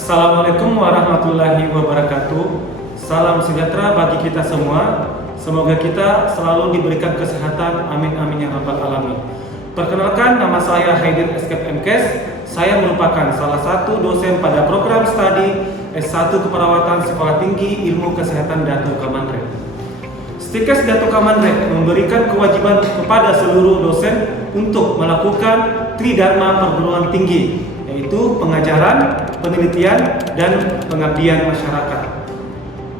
Assalamualaikum warahmatullahi wabarakatuh. Salam sejahtera bagi kita semua. Semoga kita selalu diberikan kesehatan. Amin amin ya rabbal alamin. Perkenalkan, nama saya Haidir Escape MKes. Saya merupakan salah satu dosen pada program studi S1 Keperawatan Sekolah Tinggi Ilmu Kesehatan Dato Kamandre. Stikes Dato Kamandre memberikan kewajiban kepada seluruh dosen untuk melakukan tridharma perguruan tinggi, yaitu pengajaran, penelitian, dan pengabdian masyarakat.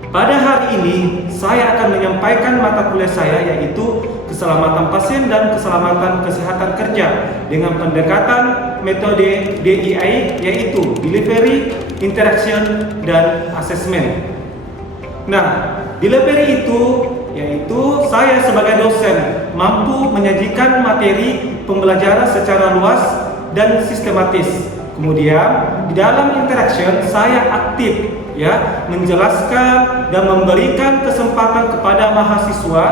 Pada hari ini, saya akan menyampaikan mata kuliah saya, yaitu keselamatan pasien dan keselamatan kesehatan kerja dengan pendekatan metode DII, yaitu Delivery, Interaction, dan Assessment. Nah, delivery itu yaitu saya sebagai dosen mampu menyajikan materi pembelajaran secara luas dan sistematis. Kemudian di dalam interaction saya aktif menjelaskan dan memberikan kesempatan kepada mahasiswa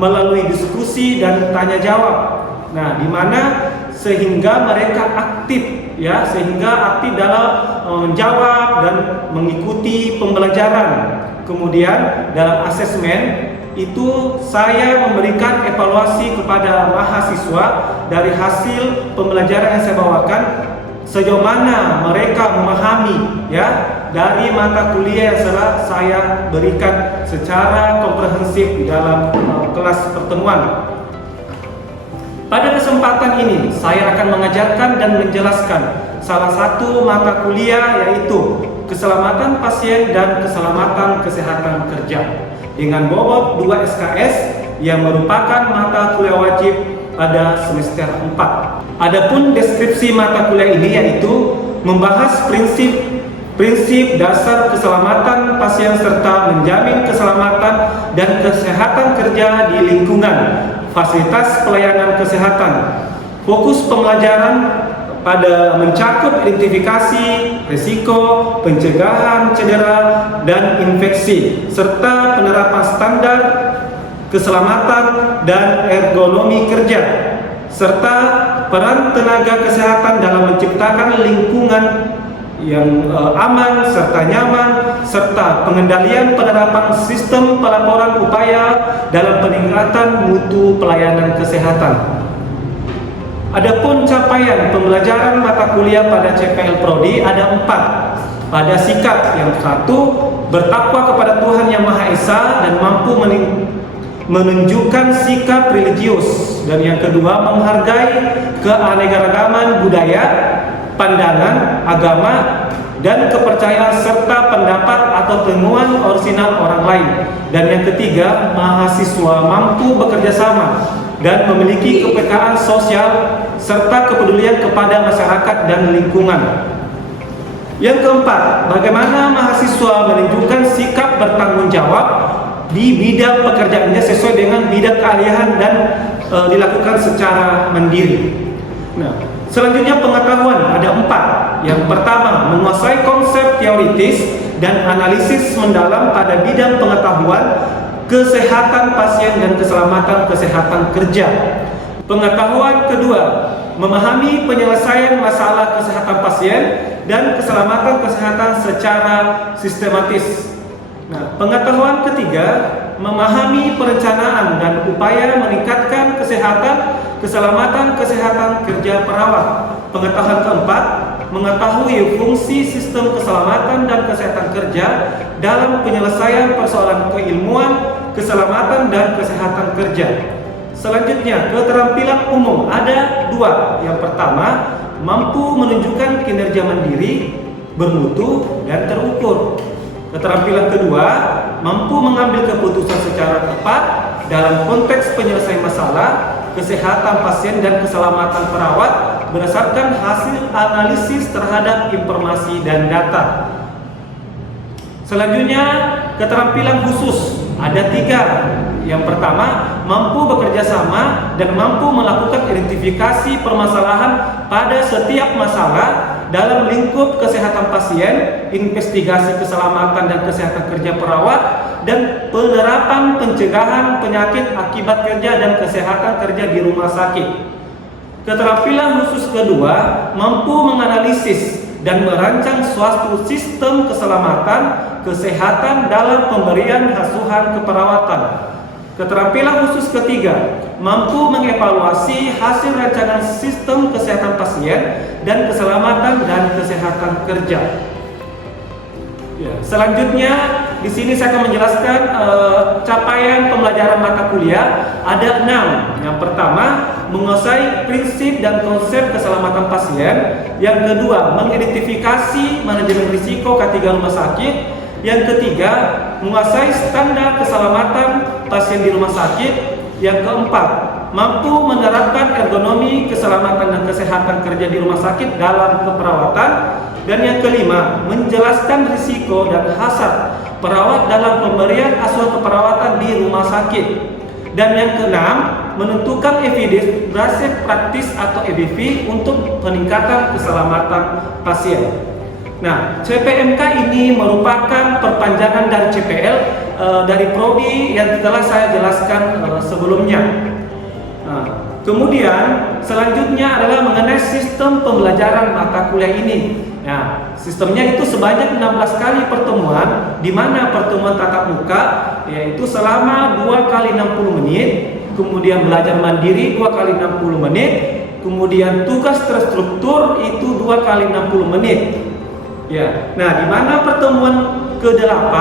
melalui diskusi dan tanya jawab. Nah, di mana sehingga mereka aktif dalam menjawab dan mengikuti pembelajaran. Kemudian dalam asesmen itu saya memberikan evaluasi kepada mahasiswa dari hasil pembelajaran yang saya bawakan, sejauh mana mereka memahami dari mata kuliah yang saya berikan secara komprehensif di dalam kelas pertemuan. Pada kesempatan ini saya akan mengajarkan dan menjelaskan salah satu mata kuliah, yaitu keselamatan pasien dan keselamatan kesehatan kerja dengan bobot 2 SKS yang merupakan mata kuliah wajib pada semester 4. Adapun deskripsi mata kuliah ini yaitu membahas prinsip dasar keselamatan pasien serta menjamin keselamatan dan kesehatan kerja di lingkungan fasilitas pelayanan kesehatan. Fokus pembelajaran pada mencakup identifikasi risiko, pencegahan cedera dan infeksi, serta penerapan standar keselamatan dan ergonomi kerja, serta peran tenaga kesehatan dalam menciptakan lingkungan yang aman serta nyaman, serta pengendalian penerapan sistem pelaporan upaya dalam peningkatan mutu pelayanan kesehatan. Adapun capaian pembelajaran mata kuliah pada CPL Prodi ada 4. Pada sikap, yang satu, bertakwa kepada Tuhan Yang Maha Esa dan mampu menunjukkan sikap religius, dan yang kedua, menghargai keanekaragaman budaya, pandangan, agama, dan kepercayaan serta pendapat atau temuan orisinal orang lain. Dan yang ketiga, mahasiswa mampu bekerja sama dan memiliki kepekaan sosial serta kepedulian kepada masyarakat dan lingkungan. Yang keempat, bagaimana mahasiswa menunjukkan sikap bertanggung jawab di bidang pekerjaannya sesuai dengan bidang keahlian dan dilakukan secara mandiri. Nah, selanjutnya pengetahuan ada 4. Yang pertama, menguasai konsep teoritis dan analisis mendalam pada bidang pengetahuan kesehatan pasien dan keselamatan kesehatan kerja. Pengetahuan kedua, memahami penyelesaian masalah kesehatan pasien dan keselamatan kesehatan secara sistematis. Nah, pengetahuan ketiga, memahami perencanaan dan upaya meningkatkan keselamatan kesehatan kerja perawat. Pengetahuan keempat, mengetahui fungsi sistem keselamatan dan kesehatan kerja dalam penyelesaian persoalan keilmuan, keselamatan dan kesehatan kerja. Selanjutnya, keterampilan umum ada 2. Yang pertama, mampu menunjukkan kinerja mandiri, bermutu, dan terukur. Keterampilan kedua, mampu mengambil keputusan secara tepat dalam konteks penyelesaian masalah kesehatan pasien dan keselamatan perawat berdasarkan hasil analisis terhadap informasi dan data. Selanjutnya, keterampilan khusus ada 3. Yang pertama, mampu bekerja sama dan mampu melakukan identifikasi permasalahan pada setiap masalah dalam lingkup kesehatan pasien, investigasi keselamatan dan kesehatan kerja perawat, dan penerapan pencegahan penyakit akibat kerja dan kesehatan kerja di rumah sakit. Keterampilan khusus kedua, mampu menganalisis dan merancang suatu sistem keselamatan kesehatan dalam pemberian asuhan keperawatan. Keterampilan khusus ketiga, mampu mengevaluasi hasil rancangan sistem kesehatan pasien dan keselamatan dan kesehatan kerja. Ya, selanjutnya di sini saya akan menjelaskan capaian pembelajaran mata kuliah ada 6. Yang pertama, menguasai prinsip dan konsep keselamatan pasien. Yang kedua, mengidentifikasi manajemen risiko K3 rumah sakit. Yang ketiga, menguasai standar keselamatan pasien di rumah sakit. Yang keempat, mampu menerapkan ergonomi keselamatan dan kesehatan kerja di rumah sakit dalam keperawatan. Dan yang kelima, menjelaskan risiko dan hazard perawat dalam pemberian asuhan keperawatan di rumah sakit. Dan yang keenam, menentukan evidence based practice atau EBP untuk peningkatan keselamatan pasien. Nah, CPMK ini merupakan perpanjangan dari CPL dari prodi yang telah saya jelaskan sebelumnya. Nah, kemudian selanjutnya adalah mengenai sistem pembelajaran mata kuliah ini. Nah, sistemnya itu sebanyak 16 kali pertemuan, di mana pertemuan tatap muka yaitu selama 2 kali 60 menit, kemudian belajar mandiri 2 kali 60 menit, kemudian tugas terstruktur itu 2 kali 60 menit. Ya. Nah, di mana pertemuan ke-8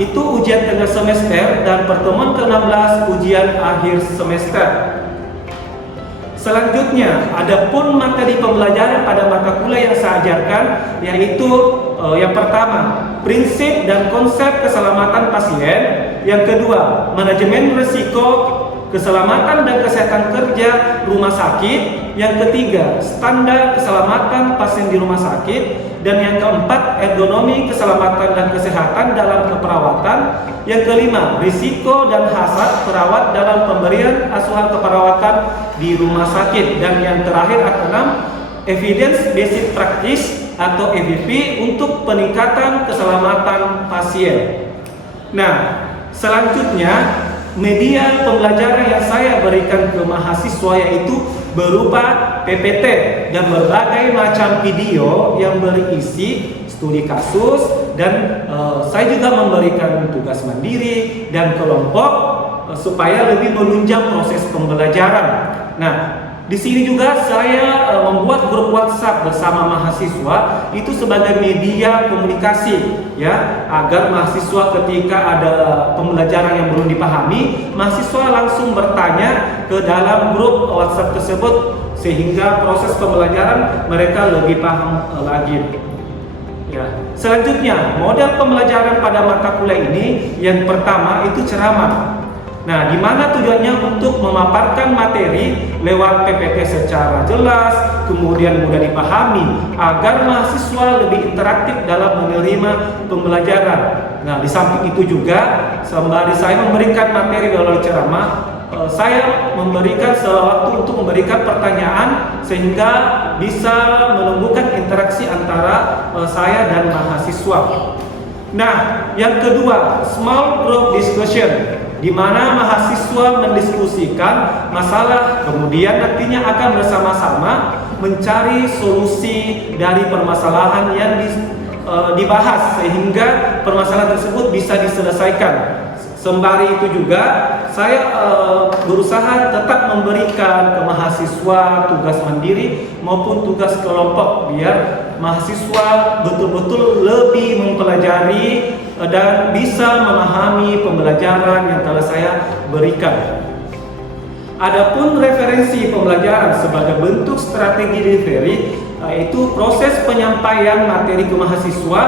itu ujian tengah semester dan pertemuan ke-16 ujian akhir semester. Selanjutnya, adapun materi pembelajaran pada mata kuliah yang saya ajarkan yaitu yang pertama, prinsip dan konsep keselamatan pasien. Yang kedua, manajemen risiko keselamatan dan kesehatan kerja rumah sakit. Yang ketiga, standar keselamatan pasien di rumah sakit. Dan yang keempat, ergonomi keselamatan dan kesehatan dalam keperawatan. Yang kelima, risiko dan hazard perawat dalam pemberian asuhan keperawatan di rumah sakit. Dan yang terakhir atau 6, evidence based practice atau EBP untuk peningkatan keselamatan pasien. Nah, selanjutnya media pembelajaran yang saya berikan ke mahasiswa yaitu berupa PPT dan berbagai macam video yang berisi studi kasus dan saya juga memberikan tugas mandiri dan kelompok supaya lebih menunjang proses pembelajaran. Nah, di sini juga saya membuat grup WhatsApp bersama mahasiswa itu sebagai media komunikasi ya, agar mahasiswa ketika ada pembelajaran yang belum dipahami, mahasiswa langsung bertanya ke dalam grup WhatsApp tersebut sehingga proses pembelajaran mereka lebih paham lagi. Ya. Selanjutnya, model pembelajaran pada mata kuliah ini yang pertama itu ceramah. Nah, di mana tujuannya untuk memaparkan materi lewat PPT secara jelas, kemudian mudah dipahami, agar mahasiswa lebih interaktif dalam menerima pembelajaran. Nah, di samping itu juga, sembari saya memberikan materi melalui ceramah, saya memberikan waktu untuk memberikan pertanyaan sehingga bisa menumbuhkan interaksi antara saya dan mahasiswa. Nah, yang kedua, small group discussion, di mana mahasiswa mendiskusikan masalah, kemudian nantinya akan bersama-sama mencari solusi dari permasalahan yang dibahas sehingga permasalahan tersebut bisa diselesaikan. Sembari itu juga saya berusaha tetap memberikan ke mahasiswa tugas mandiri maupun tugas kelompok biar mahasiswa betul-betul lebih mempelajari dan bisa memahami pembelajaran yang telah saya berikan. Adapun referensi pembelajaran sebagai bentuk strategi delivery, yaitu proses penyampaian materi ke mahasiswa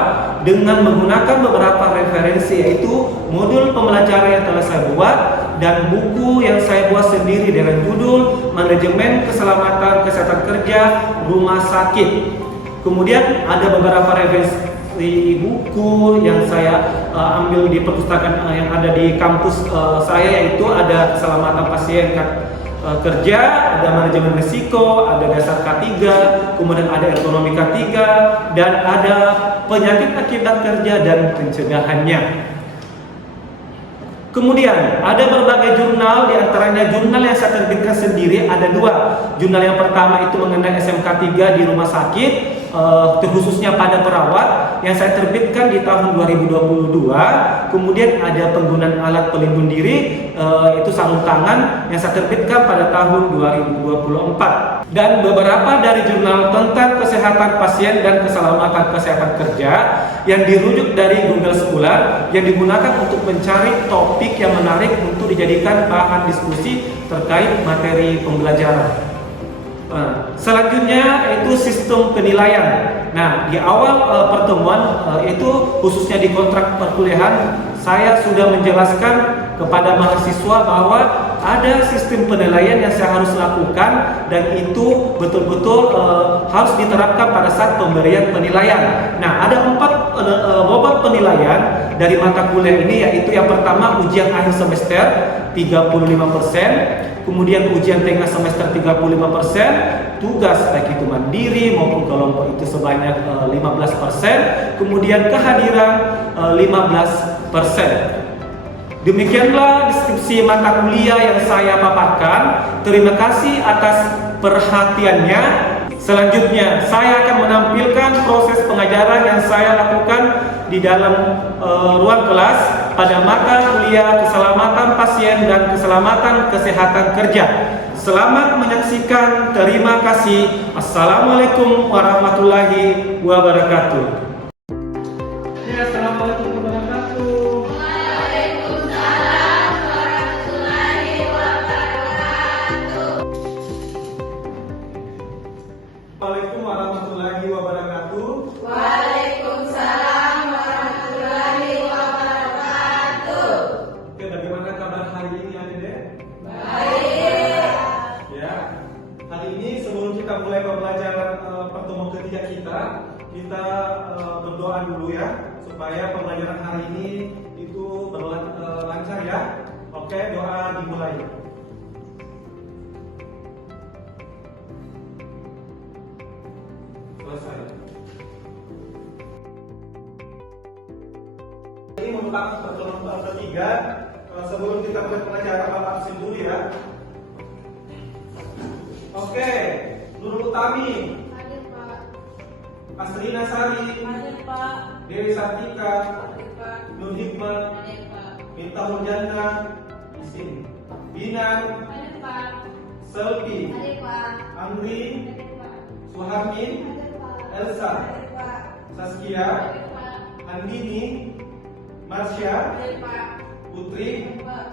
dengan menggunakan beberapa referensi, yaitu modul pembelajaran yang telah saya buat dan buku yang saya buat sendiri dengan judul Manajemen Keselamatan Kesehatan Kerja Rumah Sakit. Kemudian ada beberapa referensi buku yang saya ambil di perpustakaan yang ada di kampus saya, yaitu ada keselamatan pasien kerja, ada manajemen risiko, ada dasar K3, kemudian ada ekonomi K3, dan ada penyakit akibat kerja dan pencegahannya. Kemudian ada berbagai jurnal, diantaranya jurnal yang saya terbitkan sendiri ada 2. Jurnal yang pertama itu mengenai SMK 3 di rumah sakit, terkhususnya pada perawat yang saya terbitkan di tahun 2022. Kemudian ada penggunaan alat pelindung diri, itu sarung tangan yang saya terbitkan pada tahun 2024. Dan beberapa dari jurnal tentang kesehatan pasien dan keselamatan kesehatan kerja yang dirujuk dari Google Scholar yang digunakan untuk mencari topik yang menarik untuk dijadikan bahan diskusi terkait materi pembelajaran. Selanjutnya itu sistem penilaian. Nah, di awal pertemuan itu khususnya di kontrak perkuliahan saya sudah menjelaskan kepada mahasiswa bahwa ada sistem penilaian yang saya harus lakukan dan itu betul-betul harus diterapkan pada saat pemberian penilaian. Nah, ada 4 bobot penilaian dari mata kuliah ini, yaitu yang pertama ujian akhir semester 35%, kemudian ujian tengah semester 35%, tugas baik itu mandiri maupun kelompok itu sebanyak 15%, kemudian kehadiran 15%. Demikianlah deskripsi mata kuliah yang saya paparkan. Terima kasih atas perhatiannya. Selanjutnya, saya akan menampilkan proses pengajaran yang saya lakukan di dalam ruang kelas pada mata kuliah keselamatan pasien dan keselamatan kesehatan kerja. Selamat menyaksikan. Terima kasih. Assalamualaikum warahmatullahi wabarakatuh. Ya, assalamualaikum warahmatullahi wabarakatuh. Waalaikumsalam warahmatullahi wabarakatuh. Waalaikumsalam warahmatullahi wabarakatuh. Oke, bagaimana kabar hari ini, Adik-adik? Baik. Ya, hari ini sebelum kita mulai pembelajaran pertemuan ketiga kita berdoa dulu ya, supaya pembelajaran hari ini itu lancar ya. Oke, doa dimulai. Selesai. Ini merupakan pertemuan ketiga. Sebelum kita mulai pelajaran, Bapak absen dulu ya. Oke, Nurul Utami, Hadir Pak. Asrina Sari, Hadir Pak. Dewi Sartika, Hadir Pak. Nur Hikmat, Hadir Pak. Miftahul Jannah, di sini. Binan, Hadir Pak. Selvi, Hadir Pak. Amri, Hadir Pak. Suharmin, Hadir Pak. Elsa, Hadir Pak. Saskia, Hadir Pak. Andini, Marsha, Hadir Pak. Putri. Hadir Pak.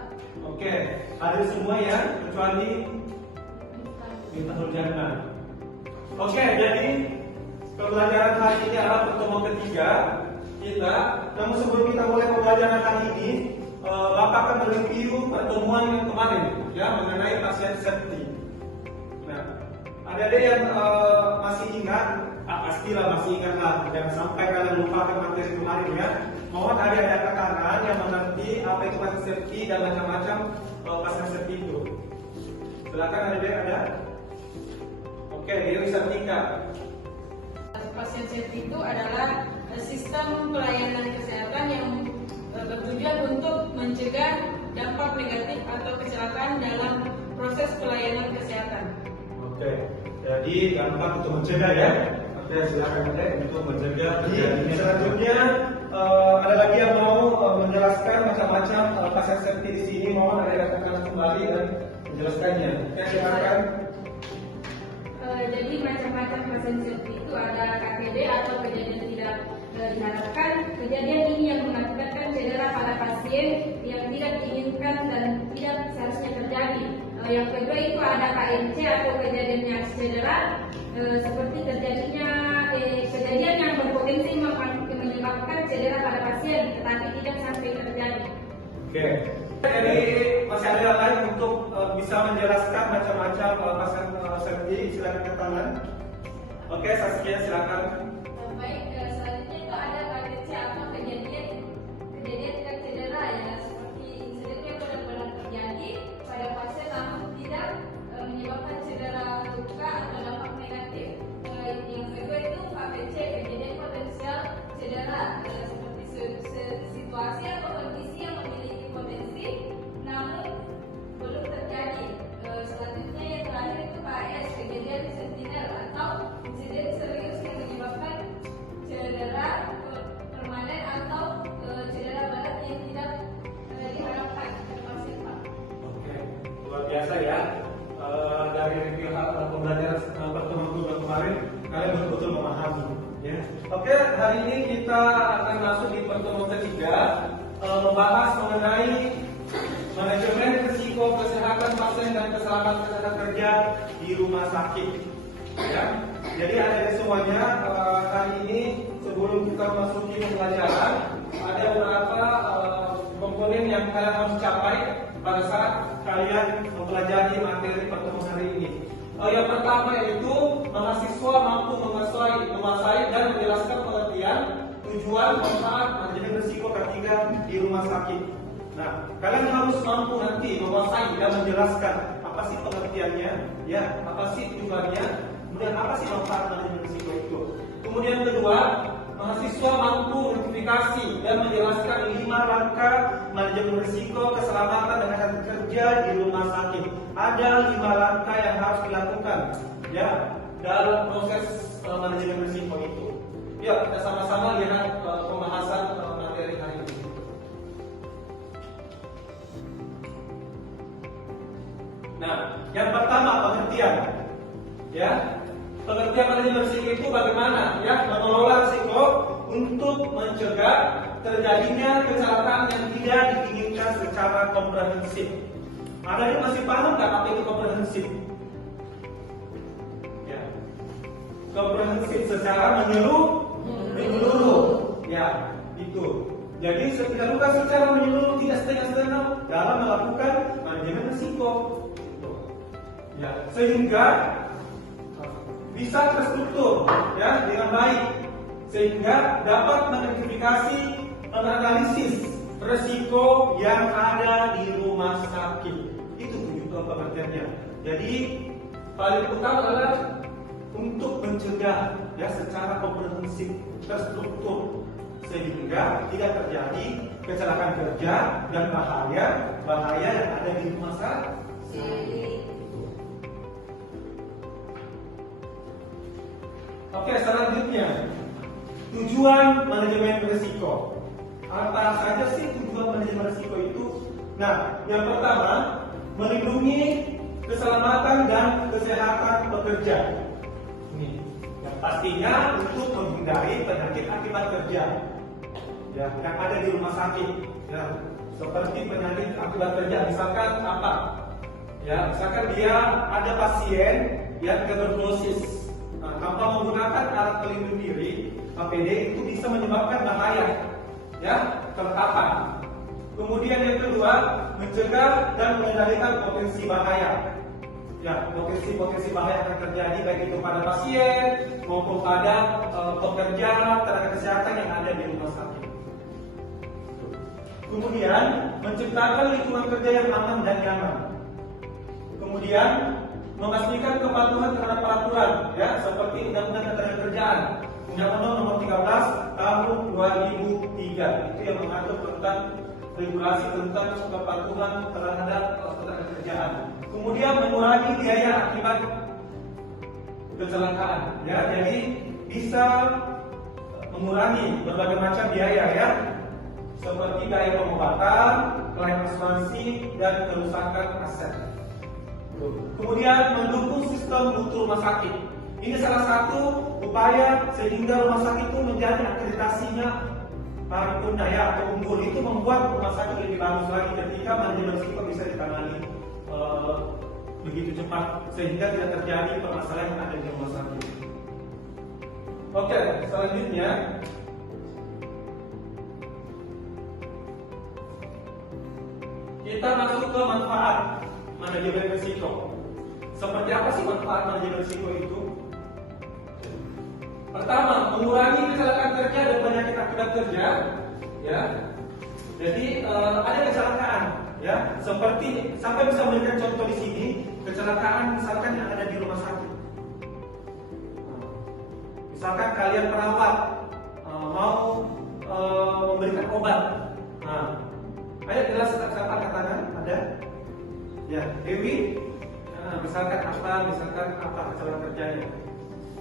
Oke, hadir semua ya, kecuali Miftahul Jannah. Oke, jadi pembelajaran hari ini adalah pertemuan ketiga kita. Namun sebelum kita mulai pembelajaran hari ini, Bapak akan mereview pertemuan yang kemarin ya mengenai pasien safety. Nah, ada yang masih ingat? Pastilah masih ingat lah. Jangan sampai kalian lupakan materi kemarin ya. Mohon ada yang angkat tangan yang mengerti apa itu pasien safety dan macam-macam pasien safety itu. Silakan ada. Oke, Dewi Sartika. Pasien safety itu adalah sistem pelayanan kesehatan yang bertujuan untuk mencegah dampak negatif atau kecelakaan dalam proses pelayanan kesehatan. Oke, jadi dampak untuk mencegah ya. Oke, silakan ada untuk mencegah. Selanjutnya ada lagi yang mau menjelaskan macam-macam pasien safety di sini. Mohon ada yang akan kembali dan menjelaskannya. Oke, silakan. Jadi macam-macam pasien safety itu ada KPD atau kejadian tidak diharapkan. Kejadian ini yang mengakibatkan cedera pada pasien yang tidak diinginkan dan tidak seharusnya terjadi. Yang kedua itu ada KNC atau kejadian yang cedera seperti terjadinya kejadian yang berpotensi menyebabkan cedera pada pasien tetapi tidak sampai terjadi. Oke. Jadi masih ada yang lain untuk bisa menjelaskan macam-macam pasien safety. Silakan ke tangan. Oke, Saskia silakan. Baik, selanjutnya itu ada KNC atau kejadian tidak cedera ya, seperti insidennya benar-benar terjadi pada pasien namun tidak menyebabkan cedera luka atau dampak negatif. Yang kedua itu KPC, kejadian potensial cedera, seperti situasi atau kondisi yang memiliki potensi namun belum terjadi. Selanjutnya yang terakhir itu KS, kejadian sentinel atau insiden serius yang menyebabkan biasa ya. Dari review pembelajaran pertemuan kemarin, kalian betul-betul memahami. Ya. Oke, hari ini kita akan masuk di pertemuan ketiga, membahas mengenai manajemen risiko kesehatan pasien dan keselamatan tenaga kerja di rumah sakit. Ya. Jadi adik-adik semuanya, hari ini sebelum kita memasuki pembelajaran, ada beberapa komponen yang kalian harus capai pada saat kalian mempelajari materi pertemuan hari ini. Yang pertama yaitu mahasiswa mampu menguasai dan menjelaskan pengertian, tujuan, manfaat, manajemen risiko ketika di rumah sakit. Nah, kalian harus mampu nanti menguasai dan menjelaskan apa sih pengertiannya, ya, apa sih tujuannya, kemudian apa sih manfaat manajemen risiko itu. Kemudian kedua, mahasiswa mampu identifikasi dan menjelaskan 5 langkah manajemen risiko keselamatan dan kesehatan kerja di rumah sakit. Ada 5 langkah yang harus dilakukan ya dalam proses manajemen risiko itu. Yuk kita sama-sama lihat pembahasan materi hari ini. Nah, yang pertama pengertian. Ya, pengertian manajemen risiko itu bagaimana ya mengelola risiko untuk mencegah terjadinya kecelakaan yang tidak diinginkan secara komprehensif. Ada yang masih paham nggak apa itu komprehensif? Ya, komprehensif secara menyeluruh. Ya, itu. Jadi dilakukan secara menyeluruh, tidak setengah-setengah dalam melakukan manajemen risiko. Ya, sehingga bisa terstruktur ya dengan baik, sehingga dapat mengidentifikasi, menganalisis risiko yang ada di rumah sakit. Itu tujuan pengertiannya. Jadi paling utama adalah untuk mencegah ya secara komprehensif, terstruktur, sehingga tidak terjadi kecelakaan kerja dan bahaya yang ada di rumah sakit. Oke, selanjutnya tujuan manajemen risiko. Apa saja sih tujuan manajemen risiko itu? Nah, yang pertama melindungi keselamatan dan kesehatan pekerja. Ini yang pastinya untuk menghindari penyakit akibat kerja ya, yang ada di rumah sakit. Ya, seperti penyakit akibat kerja, misalkan apa? Ya, misalkan dia ada pasien yang tuberkulosis. Nah, tanpa menggunakan alat pelindung diri, APD itu bisa menyebabkan bahaya, ya, keletapan. Kemudian yang kedua, mencegah dan mengendalikan potensi bahaya. Ya, potensi bahaya akan terjadi baik itu pada pasien maupun pada pekerja tenaga kesehatan yang ada di rumah sakit. Kemudian menciptakan lingkungan kerja yang aman dan nyaman. Kemudian memastikan kepatuhan terhadap peraturan, ya, seperti Undang-Undang Ketenagakerjaan, Undang-Undang Nomor 13 Tahun 2003, itu yang mengatur tentang regulasi tentang kepatuhan terhadap ketenagakerjaan. Kemudian mengurangi biaya akibat kecelakaan, ya, jadi bisa mengurangi berbagai macam biaya, ya, seperti biaya pengobatan, klaim asuransi, dan kerusakan aset. Kemudian mendukung sistem mutu rumah sakit. Ini salah satu upaya sehingga rumah sakit itu menjadi akreditasinya paripurna ya atau unggul. Itu membuat rumah sakit lebih bagus lagi ketika manajemen risiko bisa ditangani begitu cepat sehingga tidak terjadi permasalahan yang ada di rumah sakit. Oke, selanjutnya kita masuk ke manfaat manajemen risiko. Seperti apa sih manfaat manajemen risiko itu? Pertama, mengurangi kecelakaan kerja dan penyakit akibat kerja. Ya, jadi ada kecelakaan, ya, seperti sampai bisa memberikan contoh di sini, kecelakaan misalkan yang ada di rumah sakit. Misalkan kalian perawat mau memberikan obat. Nah, ayo jelas siapa katakan ada? Ya, Dewi, misalkan apa kecelakaan kerjanya?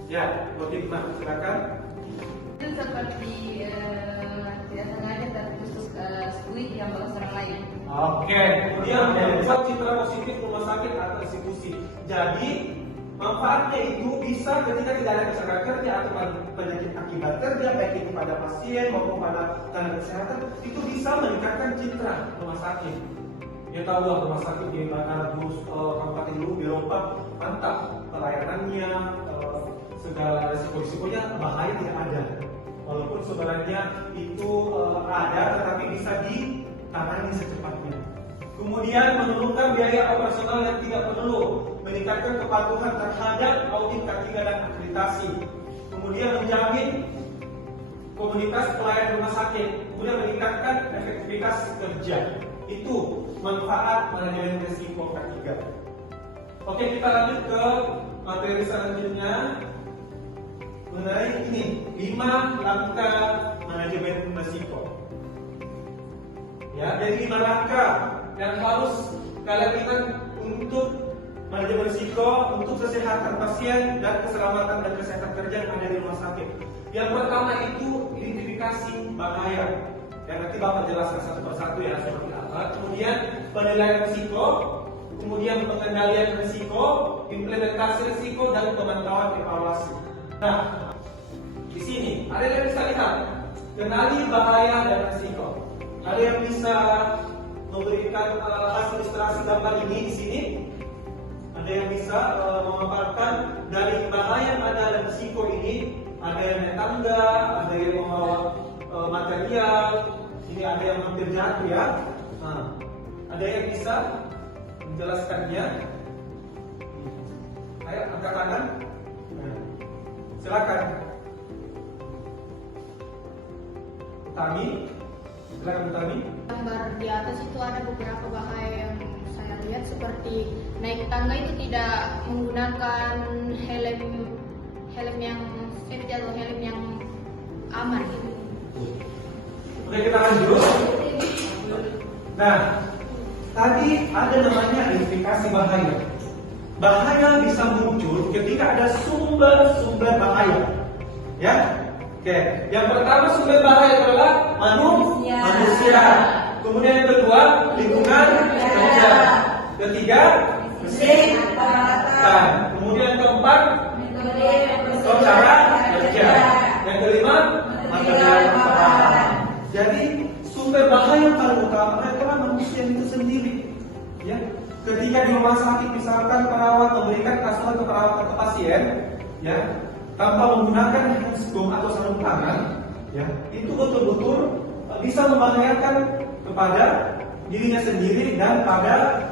Ya, Botikma, silakan. Itu seperti tidak sengaja tertusuk skuit yang balas orang lain. Oke, Kemudian membuat citra positif rumah sakit atau institusi. Jadi manfaatnya itu bisa ketika tidak ada kecelakaan kerja atau penyakit akibat kerja, baik itu pada pasien maupun pada tenaga kesehatan, itu bisa meningkatkan citra rumah sakit. Dia tahu lah rumah sakit di Kabupaten Luwu Beropak mantap pelayanannya, segala risiko-risikonya bahaya tidak ada. Walaupun sebenarnya itu ada, tetapi bisa ditangani secepatnya. Kemudian menurunkan biaya operasional yang tidak perlu, meningkatkan kepatuhan terhadap audit K3 dan akreditasi. Kemudian menjamin komunitas pelayan rumah sakit, kemudian meningkatkan efektivitas kerja. Itu manfaat manajemen risiko K3. Oke, kita lanjut ke materi selanjutnya mengenai ini 5 langkah manajemen risiko. Ya, jadi 5 langkah yang harus kalian ingat untuk manajemen risiko untuk kesehatan pasien dan keselamatan dan kesehatan kerja yang ada di rumah sakit. Yang pertama itu identifikasi bahaya. Yang nanti Bapak jelaskan satu persatu ya seperti apa. Kemudian penilaian risiko, kemudian pengendalian risiko, implementasi risiko dan pemantauan evaluasi. Nah, di sini ada yang bisa lihat, kenali bahaya dan risiko. Ada yang bisa memberikan hasil ilustrasi gambar ini di sini. Ada yang bisa memaparkan dari bahaya yang ada dan risiko ini. Ada yang naik tangga, ada yang membawa material. Ini ada yang hampir jatuh ya. Nah, ada yang bisa menjelaskannya. Ayo angkat tangan. Silakan. Utami. Silakan Utami. Gambar di atas itu ada beberapa bahaya yang saya lihat seperti naik tangga itu tidak menggunakan helm yang safety atau helm yang aman. Oke, kita lanjut. Nah, tadi ada namanya identifikasi bahaya. Bahaya bisa muncul ketika ada sumber bahaya. Ya. Oke, yang pertama sumber bahaya adalah manusia. Kemudian yang kedua lingkungan kerja. Ketiga mesin peralatan. Kemudian yang keempat cara kerja. Yang kelima material bahan. Jadi sumber bahaya yang paling utama adalah manusia itu sendiri. Ya, ketika di rumah sakit misalkan perawat memberikan asuhan atau perawatan ke pasien, ya, tanpa menggunakan handscope atau sarung tangan, ya, itu betul-betul bisa membahayakan kepada dirinya sendiri dan pada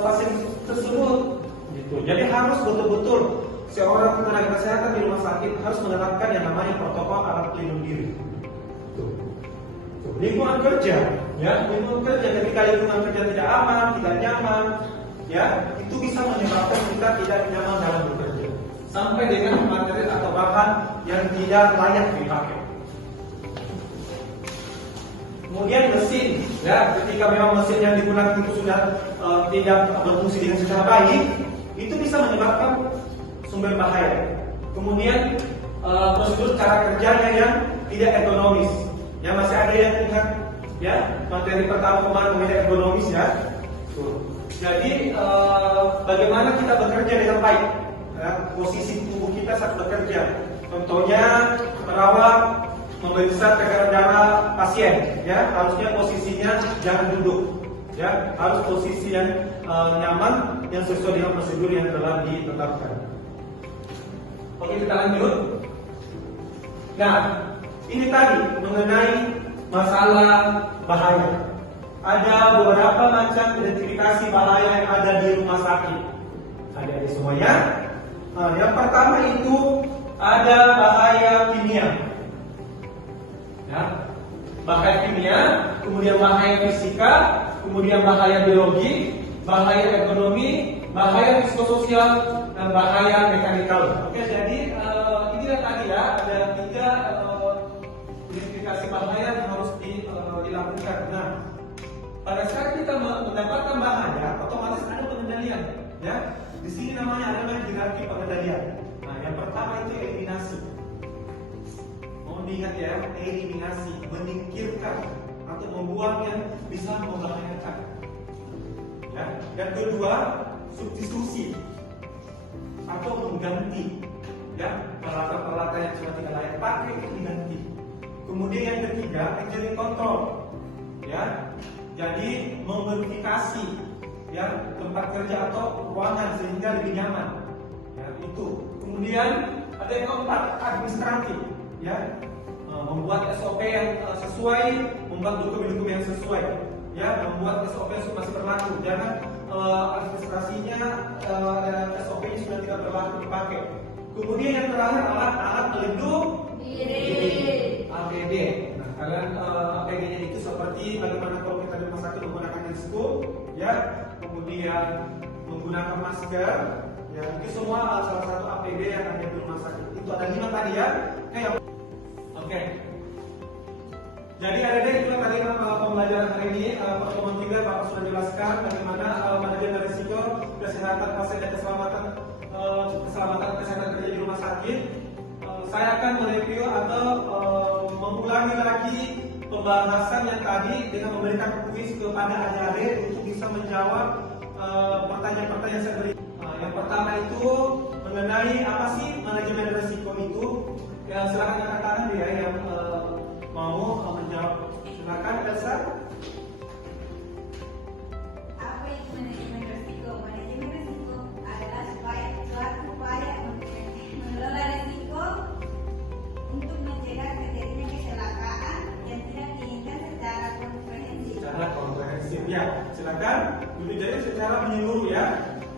pasien tersebut. Gitu. Jadi harus betul-betul seorang tenaga kesehatan di rumah sakit harus menerapkan yang namanya protokol alat pelindung diri. Lingkungan kerja, ya, lingkungan kerja ketika lingkungan kerja tidak aman, tidak nyaman, ya, itu bisa menyebabkan kita tidak nyaman dalam bekerja, sampai dengan materi atau bahan yang tidak layak dipakai. Kemudian mesin, ya, ketika memang mesin yang digunakan itu sudah tidak berfungsi dengan secara baik, itu bisa menyebabkan sumber bahaya. Kemudian prosedur cara kerjanya yang tidak ergonomis. Ya, masih ada yang ingat ya materi pertama kemarin tidak ergonomis ya. Jadi bagaimana kita bekerja dengan baik, ya, posisi tubuh kita saat bekerja. Contohnya perawat memeriksa tekanan darah pasien, ya, harusnya posisinya jangan duduk, ya, harus posisi yang nyaman yang sesuai dengan prosedur yang telah ditetapkan. Oke, kita lanjut. Nah, ini tadi mengenai masalah bahaya. Ada beberapa macam identifikasi bahaya yang ada di rumah sakit. Ada semuanya. Nah, yang pertama itu ada bahaya kimia. Ya, bahaya kimia, kemudian bahaya fisika, kemudian bahaya biologi, bahaya ekonomi, bahaya psikososial, dan bahaya mekanikal. Oke, jadi inilah tadi ya ada 3 identifikasi bahaya yang harus dilakukan. Nah, pada saat kita mendapatkan bahaya, otomatis ada pengendalian. Ya, di sini namanya adalah hierarki pengendalian. Nah, yang pertama itu eliminasi. Mohon diingat ya, eliminasi, menyingkirkan atau membuang yang bisa membahayakan. Ya. Yang kedua, substitusi atau mengganti, ya, peralatan-peralatan yang sudah tidak layak pakai itu diganti. Kemudian yang ketiga, engineering control, ya, jadi memodifikasi, ya, tempat kerja atau ruangan sehingga lebih nyaman, ya, itu. Kemudian ada yang keempat, administratif, ya, membuat SOP yang sesuai, membuat dokumen-dokumen yang sesuai, ya, membuat SOP yang masih berlaku. Jangan administrasinya dan SOP-nya sudah tidak berlaku dipakai. Kemudian yang terakhir adalah alat pelindung diri, APD. Nah, kalian APD-nya itu seperti bagaimana kalau kita di rumah sakit menggunakan handskub, ya, kemudian menggunakan masker, ya, itu semua salah satu APD yang ada di rumah sakit. Itu ada 5 tadi, ya. Oke. Jadi ada itulah tadi pembelajaran hari ini. Pertemuan 3 Bapak sudah jelaskan bagaimana manajemen risiko kesehatan pasien dan keselamatan kesehatan kerja di rumah sakit. Saya akan mereview atau mengulangi lagi pembahasan yang tadi dengan memberikan kuis kepada adik-adik untuk bisa menjawab pertanyaan-pertanyaan yang saya beri. Yang pertama itu mengenai apa sih manajemen risiko itu. Ya, silakan angkat tangan dia yang mau menjawab. Silakan Elsa. Apa itu manajemen risiko? Manajemen risiko adalah suatu upaya mengelola risiko untuk mencegah terjadinya kecelakaan yang tidak diinginkan secara komprehensif. Secara komprehensif, ya. Silakan. Jadi secara menyeluruh, ya.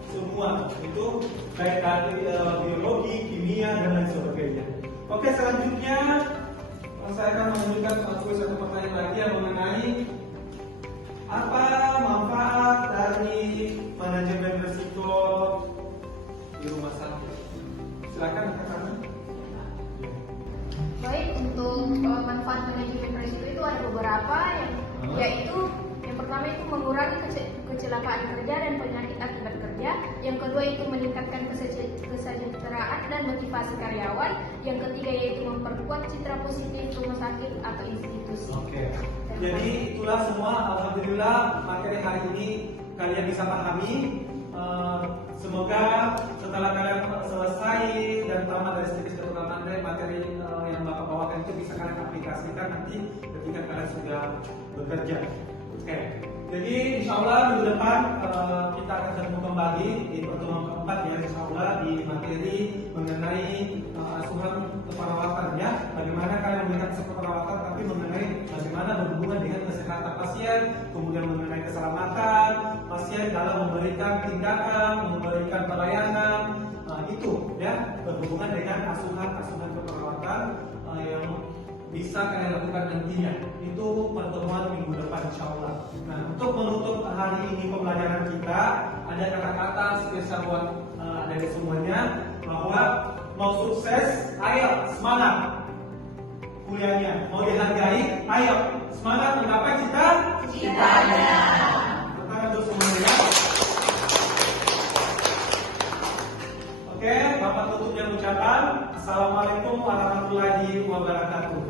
Semua itu baik dari biologi, kimia dan lain sebagainya. Oke, selanjutnya saya akan menunjukkan satu pertanyaan lagi yang mengenai apa manfaat dari manajemen risiko di rumah sakit. Silakan kakak. Baik, untuk manfaat manajemen risiko itu ada beberapa, yaitu yang pertama itu mengurangi kecelakaan kerja dan penyakit akibat kerja. Yang kedua itu meningkatkan kesejahteraan dan motivasi karyawan. Yang ketiga yaitu memperkuat citra positif rumah sakit atau institusi. Oke. Jadi itulah semua, alhamdulillah materi hari ini kalian bisa pahami. Semoga setelah kalian selesai dan tamat dari studi kedokteran materi yang Bapak bawakan itu bisa kalian aplikasikan nanti ketika kalian sudah bekerja. Oke. Jadi insya Allah minggu depan kita akan ketemu kembali di pertemuan keempat, ya, insya Allah di materi mengenai asuhan keperawatan, ya. Bagaimana kalian memberikan asuhan keperawatan, tapi mengenai bagaimana berhubungan dengan kesehatan pasien, kemudian mengenai keselamatan pasien dalam memberikan tindakan, memberikan pelayanan, itu, ya, berhubungan dengan asuhan keperawatan yang bisa kalian lakukan nantinya. Itu pertemuan minggu depan insya Allah. Nah, untuk menutup hari ini pembelajaran kita, ada kata-kata spesial buat dari semuanya, bahwa mau sukses, ayo semangat kuliahnya. Mau dihargai, ayo semangat menggapai cita-citanya. Pertama untuk semuanya, ya. Oke, Bapak tutup yang ucapan. Assalamualaikum warahmatullahi wabarakatuh.